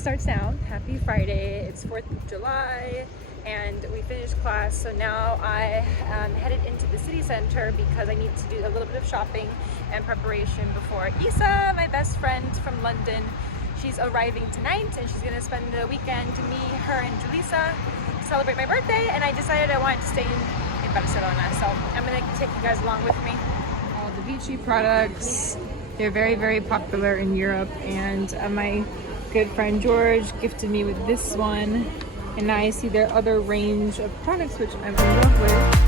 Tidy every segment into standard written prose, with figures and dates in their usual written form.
starts now. Happy Friday. It's 4th of July and we finished class, so now I am headed into the city center because I need to do a little bit of shopping and preparation before Isa, my best friend from London. She's arriving tonight and she's gonna spend the weekend. Me, her, and Julissa celebrate my birthday, and I decided I wanted to stay in Barcelona, so I'm gonna take you guys along with me. All the Vivi products, they're very, very popular in Europe, and my good friend George gifted me with this one, and now I see their other range of products which I'm in love with.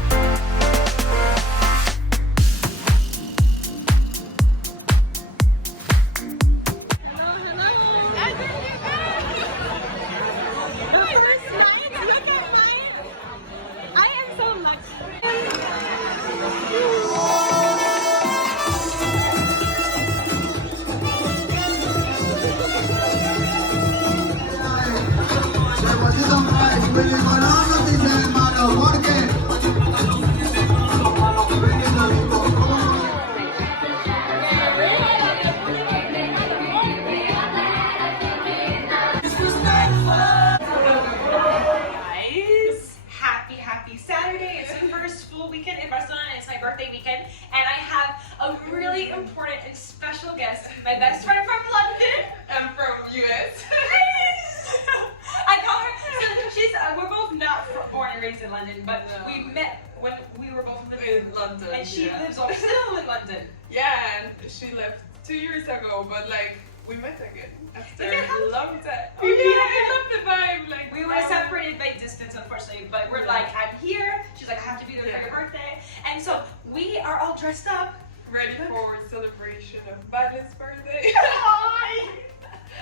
Weekend, and I have a really important and special guest, my best friend from London. I'm from US. I call her, so she's, we're both not born and raised in London, but we met when we were both living in London, and she lives still in London. Yeah, and she left 2 years ago, but like, we met again after a long time. Oh yeah, I love the vibe. Like, we were separated by distance, unfortunately, but we're like, I'm here. She's like, I have to be there for your birthday. And so we are all dressed up. Ready for celebration of Badly's birthday.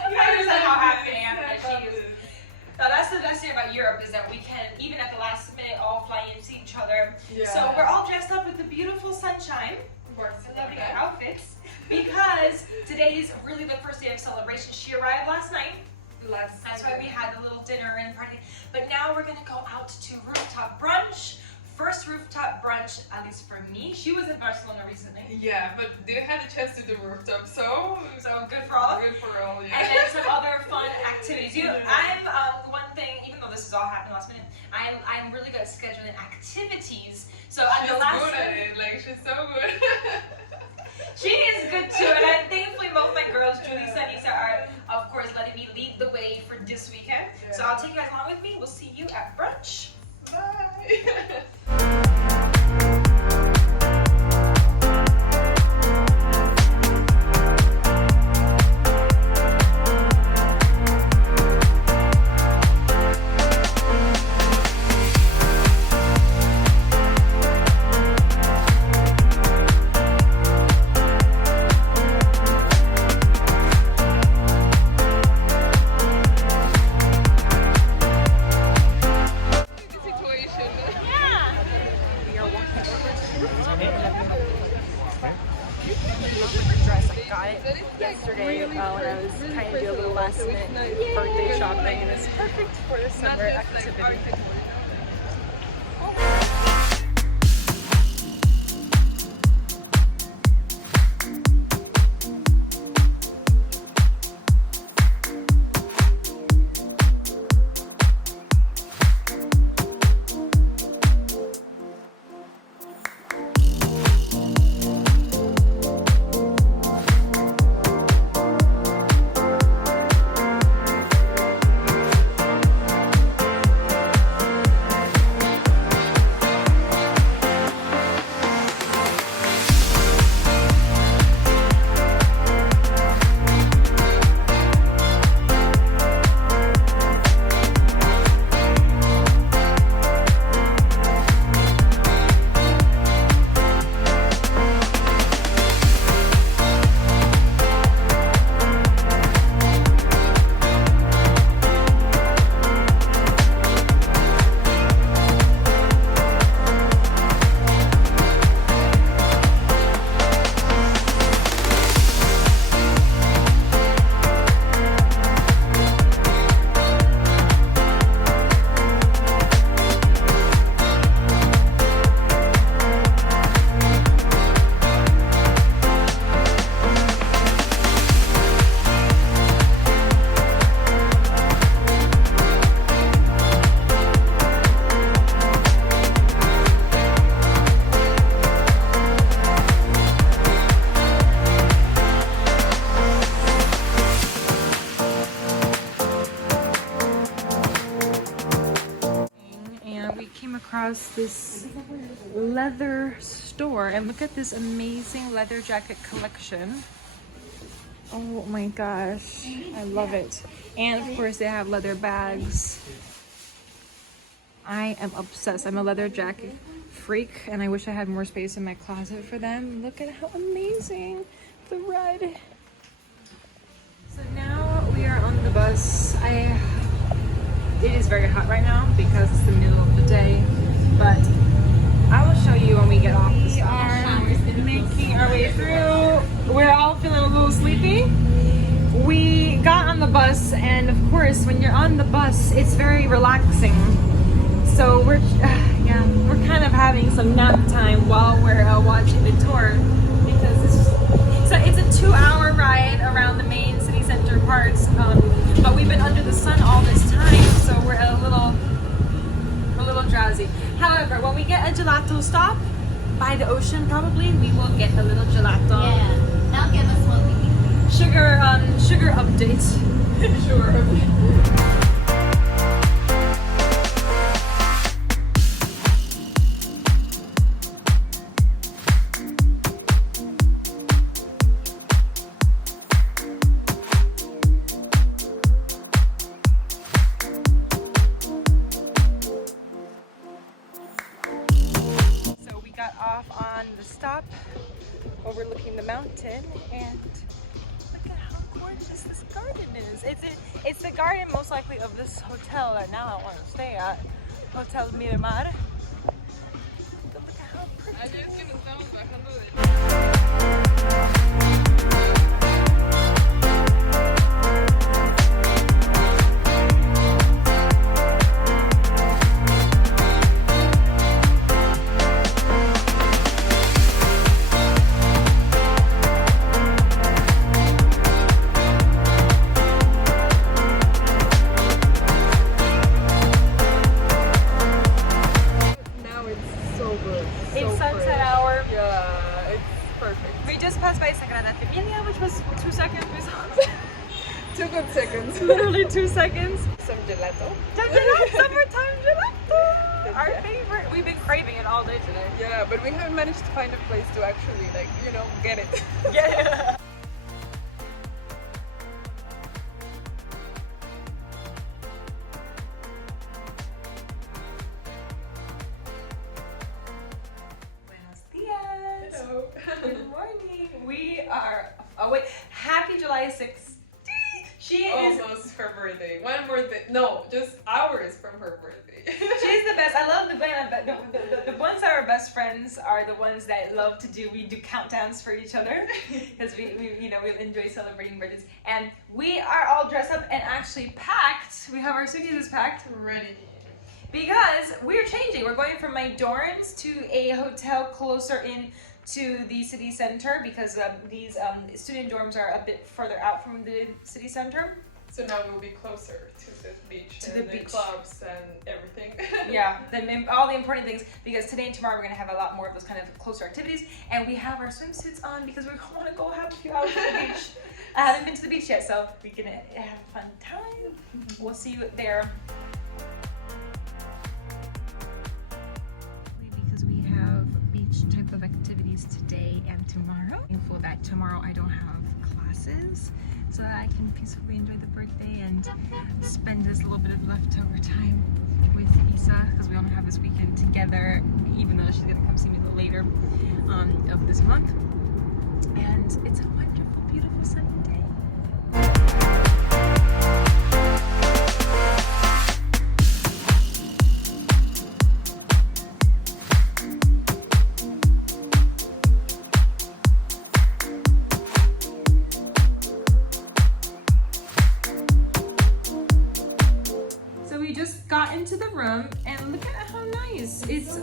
You guys know how happy I am that she is. So that's the best thing about Europe, is that we can, even at the last minute, all fly in and see each other. Yeah. So we're all dressed up with the beautiful sunshine. Lovely outfits, because today is really the first day of celebration. She arrived last night. That's why we had the little dinner and party. But now we're gonna go out to Rooftop brunch. First Rooftop brunch, at least for me. She was in Barcelona recently. Yeah, but didn't have the chance to do Rooftop, so good for all. Good for all, yeah. And then some other fun activities. You know, I'm one thing, even though this is all happening last minute, I'm really good at scheduling activities. So at the last good at it. Like, she's so good. She is good too, and thankfully both my girls, Julissa and Isa, are of course letting me lead the way for this weekend. Yeah. So I'll take you guys along with me. We'll see you at brunch. Bye. Yesterday when I was trying to do a little last minute birthday shopping, and it's perfect for the summer activity. us this leather store, and look at this amazing leather jacket collection. Oh my gosh, I love it. And of course they have leather bags. I am obsessed. I'm a leather jacket freak, and I wish I had more space in my closet for them. Look at how amazing the red. So now we are on the bus. It is very hot right now because it's the middle of the day, but I will show you when we get off. We are making our way through. We're all feeling a little sleepy. We got on the bus, and of course when you're on the bus it's very relaxing. So we're kind of having some nap time while we're watching the tour, because it's a 2-hour ride around the main city center parts, but we've been under the sun all this time, so we're a little drowsy. However, when we get a gelato stop by the ocean, probably we will get a little gelato. Yeah, that'll give us what we need. Sugar update. Sure. Off on the stop overlooking the mountain, and look at how gorgeous this garden is. It's the garden most likely of this hotel that now I want to stay at, Hotel Miramar. But look at how pretty. Literally 2 seconds. Some gelato. Summertime gelato. Our favorite. We've been craving it all day today. Yeah, but we haven't managed to find a place to actually, get it. Yeah. Buenos dias. Hello. Good morning. We are. Oh wait. Happy July 6th. She is almost her birthday. One birthday. No, just hours from her birthday. She's the best. I love the ones that are best friends are the ones that love to do. We do countdowns for each other because we enjoy celebrating birthdays. And we are all dressed up and actually packed. We have our suitcases packed, Ready. because we're changing. We're going from my dorms to a hotel closer in to the city center, because these student dorms are a bit further out from the city center. So now we'll be closer to the beach, to and the the beach. clubs and everything. Yeah, all the important things, because today and tomorrow we're going to have a lot more of those kind of closer activities, and we have our swimsuits on because we want to go have a few hours at the beach. I haven't been to the beach yet, so we're going to have a fun time. We'll see you there. Because we have beach type of activities today and tomorrow. I'm thankful that tomorrow I don't have classes, so that I can peacefully enjoy the birthday and spend this little bit of leftover time with Isa, because we only have this weekend together, even though she's gonna come see me a little later of this month. And it's a wonderful, beautiful sunny day. Got into the room, and look at how nice it's.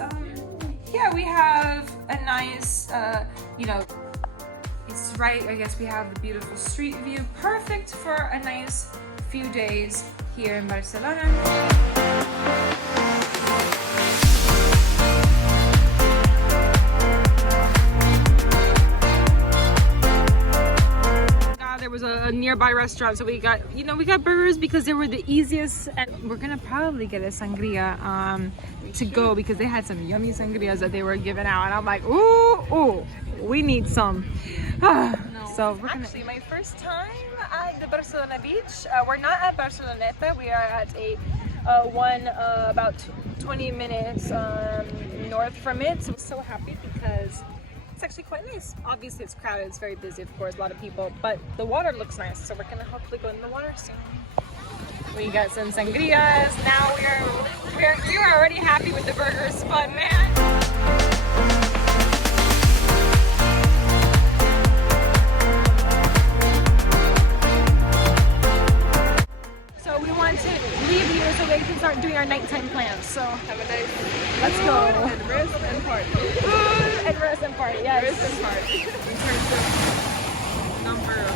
Yeah, we have a nice it's right, I guess we have the beautiful street view, perfect for a nice few days here in Barcelona. There was a nearby restaurant. So we got, you know, we got burgers because they were the easiest, and we're gonna probably get a sangria to go because they had some yummy sangrias that they were giving out, and I'm like, ooh, we need some. So we're gonna... Actually, my first time at the Barcelona beach. We're not at Barceloneta. We are at a one about 20 minutes north from it. So I'm so happy because it's actually quite nice. Obviously it's crowded, it's very busy, of course, a lot of people, but the water looks nice, so we're gonna hopefully go in the water soon. We got some sangrias. Now we are already happy with the burger spot, man. So we want to leave here so they can start doing our nighttime plans. So Have a nice let's go. and rest and party. Food and rest and party, yes. Rest and party. In terms of number of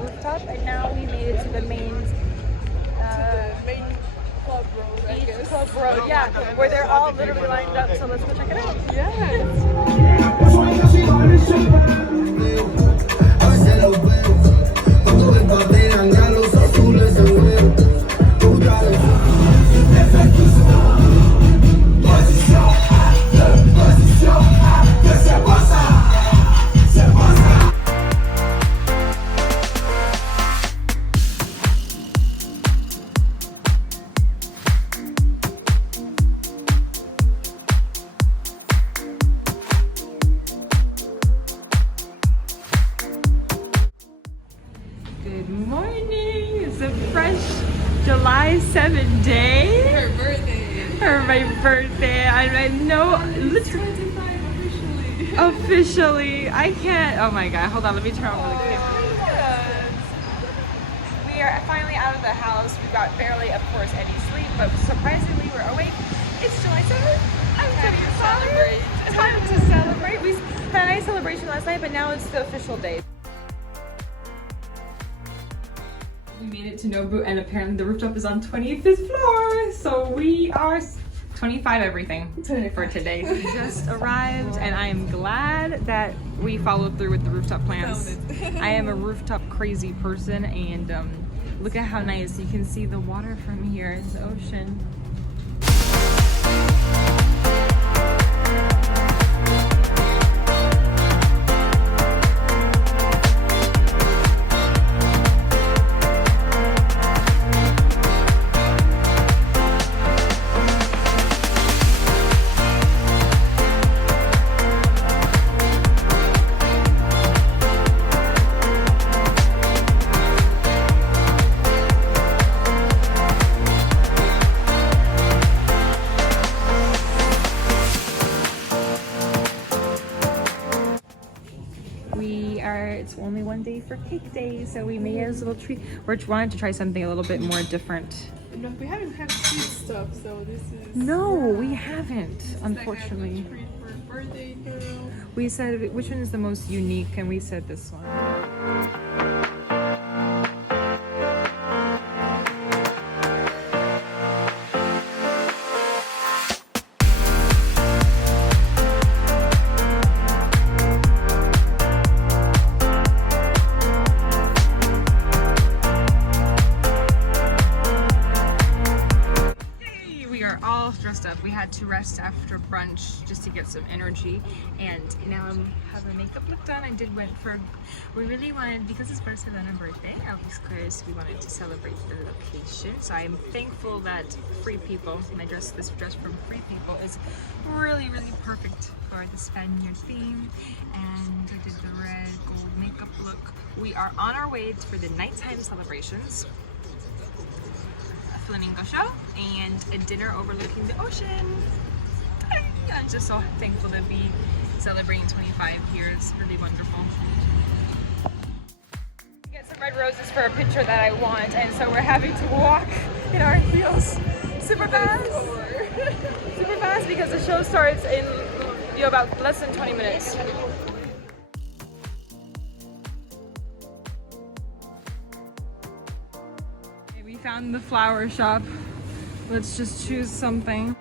Rooftop, and now we made it to the main club road, I guess. club road, yeah, where they're all literally lined up, so let's go check it out. Yes. Good morning! It's a fresh July 7th day. Her birthday. My birthday. I know. Literally. 25 Officially. I can't. Oh my god. Hold on. Let me turn on the camera. We are finally out of the house. We got barely, of course, any sleep, but surprisingly, we're awake. It's July 7th. I'm so excited. Time to celebrate. We had a nice celebration last night, but now it's the official day. We made it to Nobu, and apparently the rooftop is on 25th floor, so we are 25 everything for today. We just arrived, and I am glad that we followed through with the rooftop plans. I am a rooftop crazy person, and look at how nice you can see the water from here, the ocean. It's only one day for cake day, so we may as well treat. We're wanting to try something a little bit more different. No, we haven't had sweet stuff, so this is. No, we haven't, unfortunately. Like a treat for a birthday girl. We said which one is the most unique, and we said this one. Dressed up. We had to rest after brunch just to get some energy, and now I'm having my makeup look done. We really wanted, because it's Barcelona birthday, of course we wanted to celebrate the location. So I'm thankful that Free People, this dress from Free People is really perfect for the Spaniard theme, and I did the red gold makeup look. We are on our way for the nighttime celebrations, a Flamenco show, and a dinner overlooking the ocean. I'm just so thankful to be celebrating 25 years. Really wonderful. Get some red roses for a picture that I want, and so we're having to walk in our heels super fast. Super fast because the show starts in about less than 20 minutes. Okay, we found the flower shop. Let's just choose something.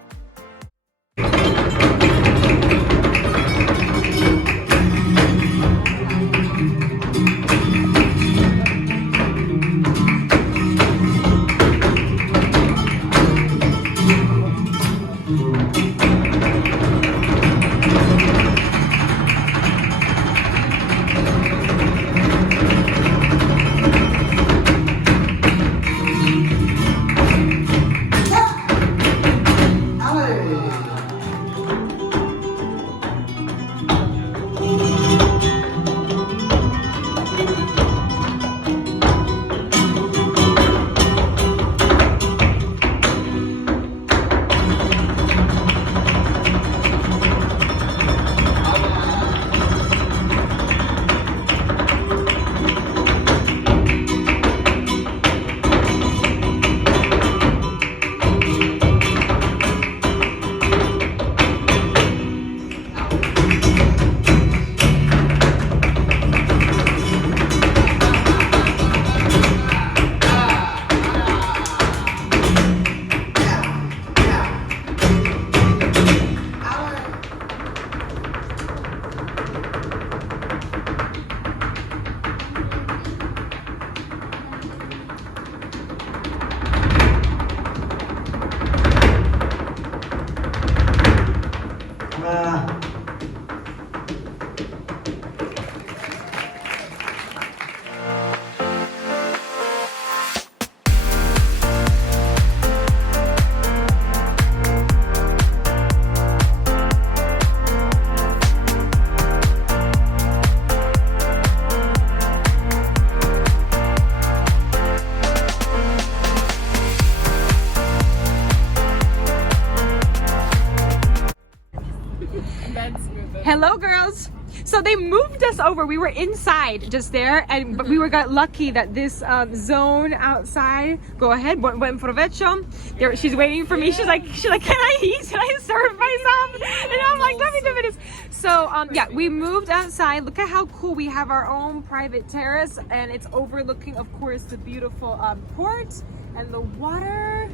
Hello girls. So they moved us over. We were inside just there, and but we got lucky that this zone outside. Go ahead, buen provecho. There, she's waiting for me. She's like, can I eat? Can I serve myself? And I'm like, let me do this. So yeah, we moved outside. Look at how cool. We have our own private terrace, and it's overlooking, of course, the beautiful port and the water.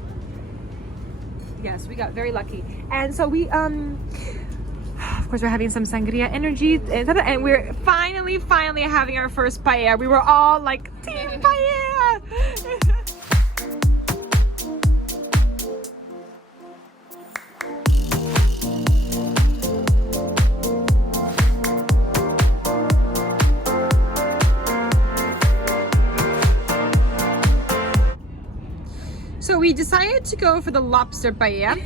Yes, we got very lucky, and so we of course, we're having some sangria energy, and we're finally having our first paella. We were all like, team paella! So we decided to go for the lobster paella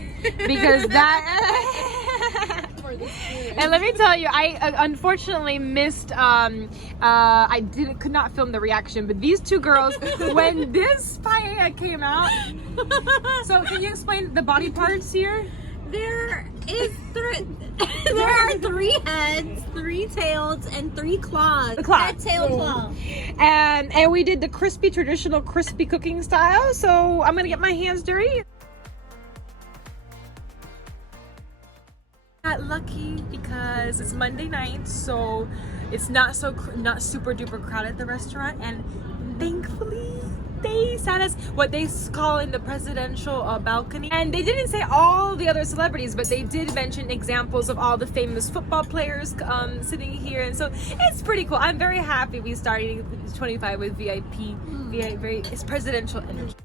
because that... And let me tell you, I unfortunately missed, could not film the reaction, but these two girls, when this paella came out, so can you explain the body parts here? There are 3 heads, 3 tails, and 3 claws. The claw. Head, tail, claw. And we did the traditional crispy cooking style, so I'm gonna get my hands dirty. Got lucky because it's Monday night, so it's not super duper crowded at the restaurant, and thankfully they sat us what they call in the presidential balcony. And they didn't say all the other celebrities, but they did mention examples of all the famous football players sitting here, and so it's pretty cool. I'm very happy we started 25 with VIP, very it's presidential energy.